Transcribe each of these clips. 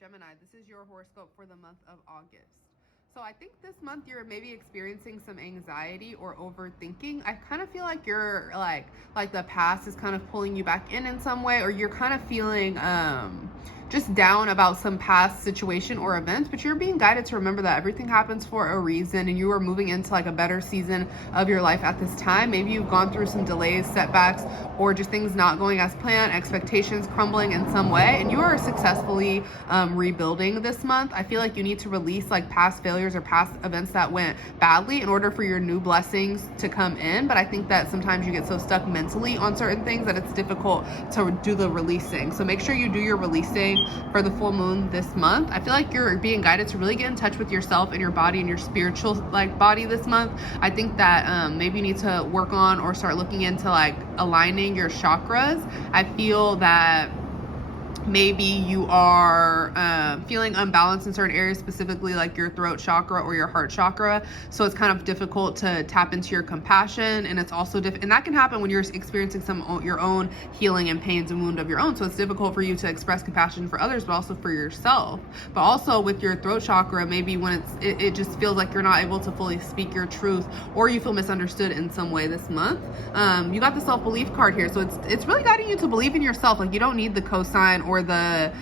Gemini, this is your horoscope for the month of August. So I think this month you're maybe experiencing some anxiety or overthinking. I kind of feel like you're like the past is kind of pulling you back in some way, or you're kind of feeling just down about some past situation or event, but you're being guided to remember that everything happens for a reason and you are moving into like a better season of your life at this time. Maybe you've gone through some delays, setbacks, or just things not going as planned, expectations crumbling in some way, and you are successfully rebuilding this month. I feel like you need to release like past failures or past events that went badly in order for your new blessings to come in. But I think that sometimes you get so stuck mentally on certain things that it's difficult to do the releasing. So make sure you do your releasing for the full moon this month. I feel like you're being guided to really get in touch with yourself and your body and your spiritual like body this month. I think that maybe you need to work on or start looking into like aligning your chakras. I feel that maybe you are feeling unbalanced in certain areas, specifically like your throat chakra or your heart chakra. So it's kind of difficult to tap into your compassion, and it's also and that can happen when you're experiencing some your own healing and pains and wound of your own. So it's difficult for you to express compassion for others, but also for yourself. But also with your throat chakra, maybe when it just feels like you're not able to fully speak your truth, or you feel misunderstood in some way this month. You got the self-belief card here, so it's really guiding you to believe in yourself. Like you don't need the cosign or the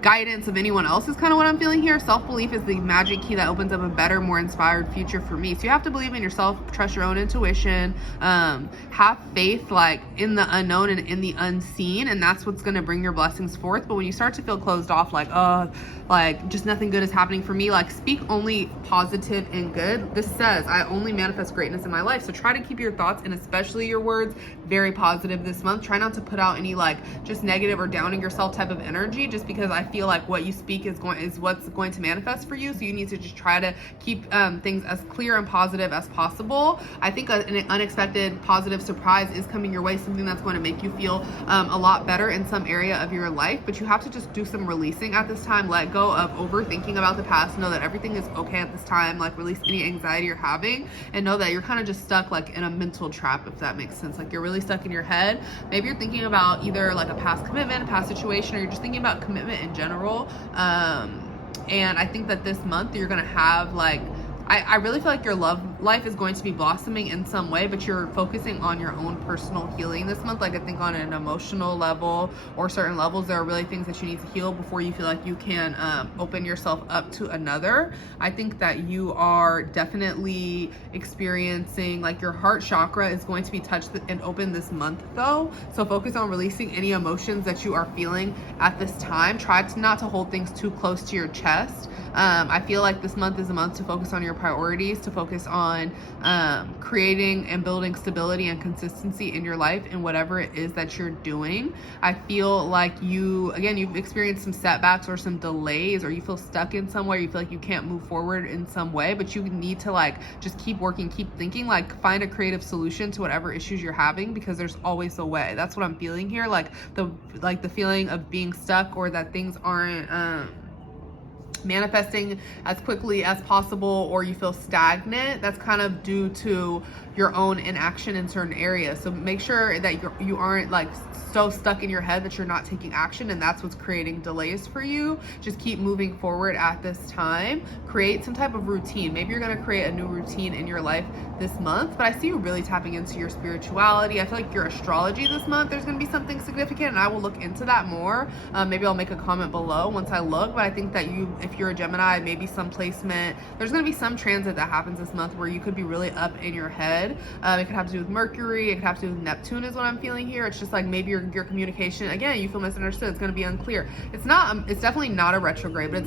guidance of anyone else is kind of what I'm feeling here. Self-belief is the magic key that opens up a better, more inspired future for me. So you have to believe in yourself, trust your own intuition, have faith like in the unknown and in the unseen, and that's what's going to bring your blessings forth. But when you start to feel closed off, like just nothing good is happening for me, like speak only positive and good. This says I only manifest greatness in my life. So try to keep your thoughts and especially your words very positive this month. Try not to put out any like just negative or downing yourself type of energy, just because I feel like what you speak is what's going to manifest for you. So you need to just try to keep things as clear and positive as possible. I think an unexpected positive surprise is coming your way, something that's going to make you feel a lot better in some area of your life. But you have to just do some releasing at this time. Let go of overthinking about the past. Know that everything is okay at this time. Like release any anxiety you're having, and know that you're kind of just stuck like in a mental trap, if that makes sense. Like you're really stuck in your head. Maybe you're thinking about either like a past commitment, a past situation, or you're just thinking about commitment in general. And I think that this month you're gonna have like I really feel like your love life is going to be blossoming in some way, but you're focusing on your own personal healing this month. Like I think on an emotional level or certain levels, there are really things that you need to heal before you feel like you can open yourself up to another. I think that you are definitely experiencing like your heart chakra is going to be touched and open this month though. So focus on releasing any emotions that you are feeling at this time. Try not to hold things too close to your chest. I feel like this month is a month to focus on your priorities, to focus on creating and building stability and consistency in your life in whatever it is that you're doing. I feel like you've experienced some setbacks or some delays, or you feel stuck in some way, you feel like you can't move forward in some way, but you need to like just keep working, keep thinking, like find a creative solution to whatever issues you're having, because there's always a way. That's what I'm feeling here. Like the feeling of being stuck, or that things aren't manifesting as quickly as possible, or you feel stagnant, that's kind of due to your own inaction in certain areas. So make sure that you aren't like so stuck in your head that you're not taking action, and that's what's creating delays for you. Just keep moving forward at this time. Create some type of routine. Maybe you're going to create a new routine in your life this month, but I see you really tapping into your spirituality. I feel like your astrology this month, there's going to be something significant, and I will look into that more. Maybe I'll make a comment below once I look, but I think that if you're a Gemini, maybe some placement, there's going to be some transit that happens this month where you could be really up in your head. It could have to do with Mercury, it could have to do with Neptune is what I'm feeling here. It's just like maybe your communication, again, you feel misunderstood, it's going to be unclear. It's definitely not a retrograde, but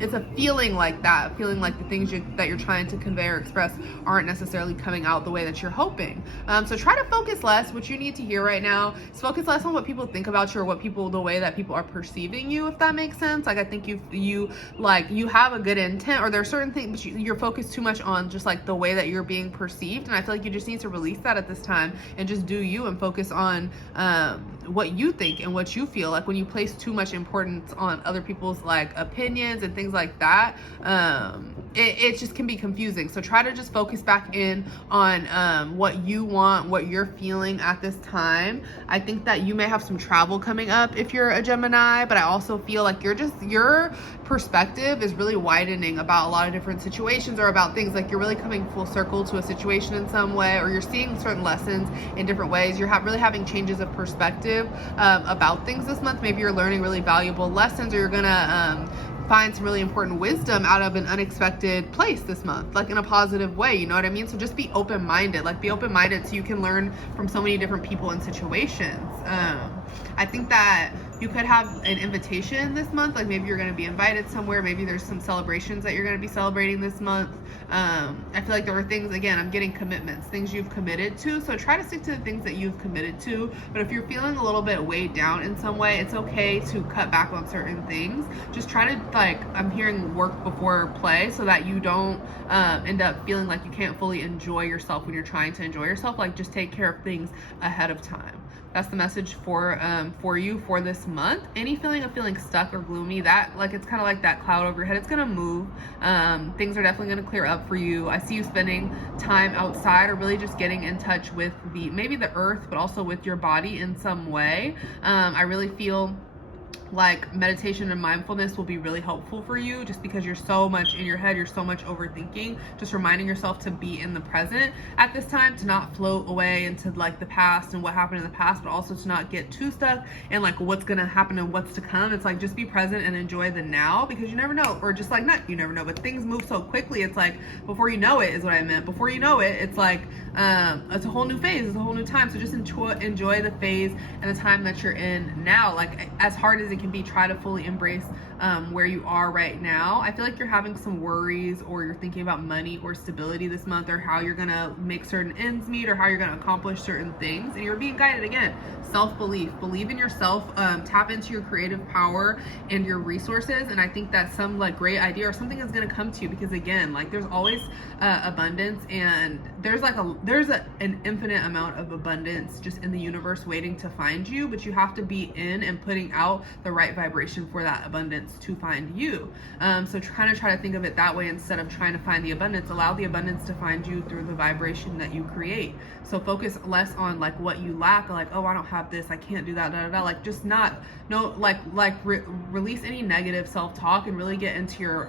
it's a feeling like that, feeling like the things that you're trying to convey or express aren't necessarily coming out the way that you're hoping. So try to focus less. What you need to hear right now is focus less on what people think about you, or the way that people are perceiving you, if that makes sense. Like I think you have a good intent, or there are certain things, but you're focused too much on just like the way that you're being perceived. And I feel like you just need to release that at this time and just do you, and focus on what you think and what you feel. Like when you place too much importance on other people's like opinions and things like that, it just can be confusing. So try to just focus back in on what you want, what you're feeling at this time. I think that you may have some travel coming up if you're a Gemini, but I also feel like your perspective is really widening about a lot of different situations or about things. Like you're really coming full circle to a situation in some way, or you're seeing certain lessons in different ways. You're really having changes of perspective about things this month. Maybe you're learning really valuable lessons, or you're gonna find some really important wisdom out of an unexpected place this month, like in a positive way, you know what I mean? So just be open-minded, like be open-minded so you can learn from so many different people and situations. I think that you could have an invitation this month, like maybe you're going to be invited somewhere, maybe there's some celebrations that you're going to be celebrating this month. I feel like there were things, again, I'm getting commitments, things you've committed to, so try to stick to the things that you've committed to. But if you're feeling a little bit weighed down in some way, it's okay to cut back on certain things. Just try to, like, I'm hearing work before play, so that you don't end up feeling like you can't fully enjoy yourself when you're trying to enjoy yourself. Like, just take care of things ahead of time. That's the message for you for this month. Any feeling of feeling stuck or gloomy, that, like, it's kind of like that cloud over your head, it's gonna move. Things are definitely gonna clear up for you. I see you spending time outside, or really just getting in touch with maybe the earth, but also with your body in some way. I really feel like meditation and mindfulness will be really helpful for you, just because you're so much in your head, you're so much overthinking. Just reminding yourself to be in the present at this time, to not float away into like the past and what happened in the past, but also to not get too stuck in like what's gonna happen and what's to come. It's like, just be present and enjoy the now, because you never know, or just like, not you never know, but things move so quickly. It's like, before you know it is what I meant. Before you know it, it's like it's a whole new phase, it's a whole new time. So just enjoy the phase and the time that you're in now. Like, as hard as it can be, try to fully embrace where you are right now. I feel like you're having some worries, or you're thinking about money or stability this month, or how you're gonna make certain ends meet, or how you're gonna accomplish certain things, and you're being guided again. Self-belief, believe in yourself, tap into your creative power and your resources, and I think that some like great idea or something is gonna come to you, because again, like, there's always abundance, and there's an infinite amount of abundance just in the universe waiting to find you, but you have to be in and putting out the right vibration for that abundance to find you. So kind of try to think of it that way, instead of trying to find the abundance. Allow the abundance to find you through the vibration that you create. So focus less on like what you lack, or like, oh, I don't have this, I can't do that, like, just release any negative self-talk, and really get into your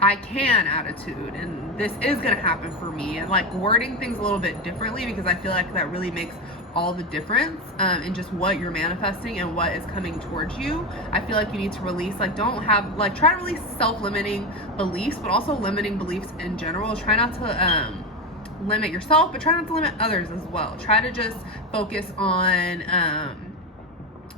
I can attitude, and this is gonna happen for me, and like wording things a little bit differently, because I feel like that really makes all the difference in just what you're manifesting and what is coming towards you. I feel like you need to release, like, try to release self-limiting beliefs, but also limiting beliefs in general. Try not to limit yourself, but try not to limit others as well. Try to just focus on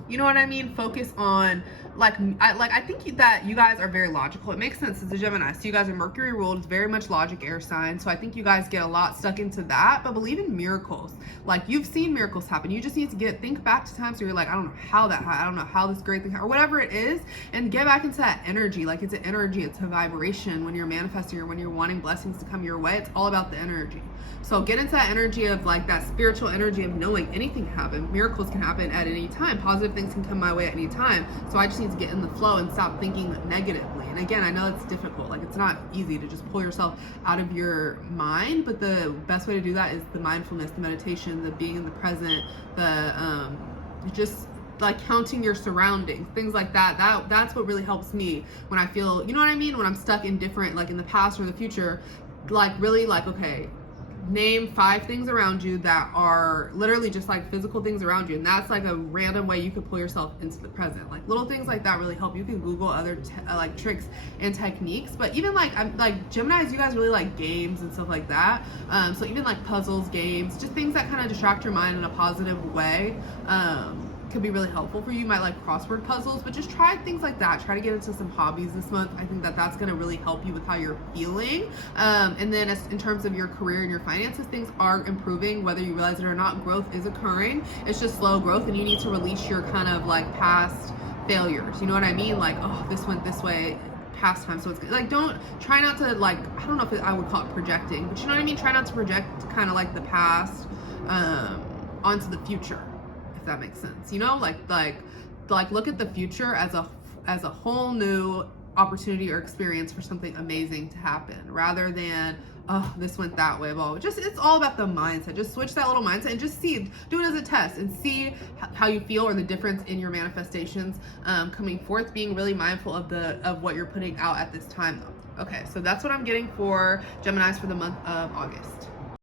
you know what I mean? Focus on I think that you guys are very logical. It makes sense. It's a Gemini, so you guys are Mercury ruled. It's very much logic air sign. So I think you guys get a lot stuck into that. But believe in miracles. Like, you've seen miracles happen. You just need to think back to times where you're like, I don't know how that happened. I don't know how this great thing happened, or whatever it is, and get back into that energy. Like, it's an energy. It's a vibration. When you're manifesting, or when you're wanting blessings to come your way, it's all about the energy. So get into that energy of like that spiritual energy of knowing anything can happen. Miracles can happen at any time. Positive things can come my way at any time. So I just need to get in the flow and stop thinking negatively. And again, I know it's difficult. Like, it's not easy to just pull yourself out of your mind, but the best way to do that is the mindfulness, the meditation, the being in the present, the just like counting your surroundings, things like that. That's what really helps me when I feel, you know what I mean, when I'm stuck in different, like in the past or the future. Like, really, like, okay, name 5 things around you that are literally just like physical things around you, and that's like a random way you could pull yourself into the present. Like, little things like that really help. You can Google other like tricks and techniques, but even like, I'm like, Geminis, you guys really like games and stuff like that. So even like puzzles, games, just things that kind of distract your mind in a positive way could be really helpful for you. You might like crossword puzzles, but just try things like that. Try to get into some hobbies this month. I think that that's going to really help you with how you're feeling. And then in terms of your career and your finances, things are improving, whether you realize it or not. Growth is occurring. It's just slow growth, and you need to release your kind of like past failures. You know what I mean? Like, oh, this went this way past time, so it's good. Like, don't try not to, like, I don't know if I would call it projecting, but you know what I mean? Try not to project kind of like the past onto the future, if that makes sense. You know, like look at the future as a whole new opportunity or experience for something amazing to happen, rather than, oh, this went that way. Well, just, it's all about the mindset. Just switch that little mindset and just do it as a test and see how you feel, or the difference in your manifestations coming forth, being really mindful of what you're putting out at this time though. Okay, so that's what I'm getting for Geminis for the month of August.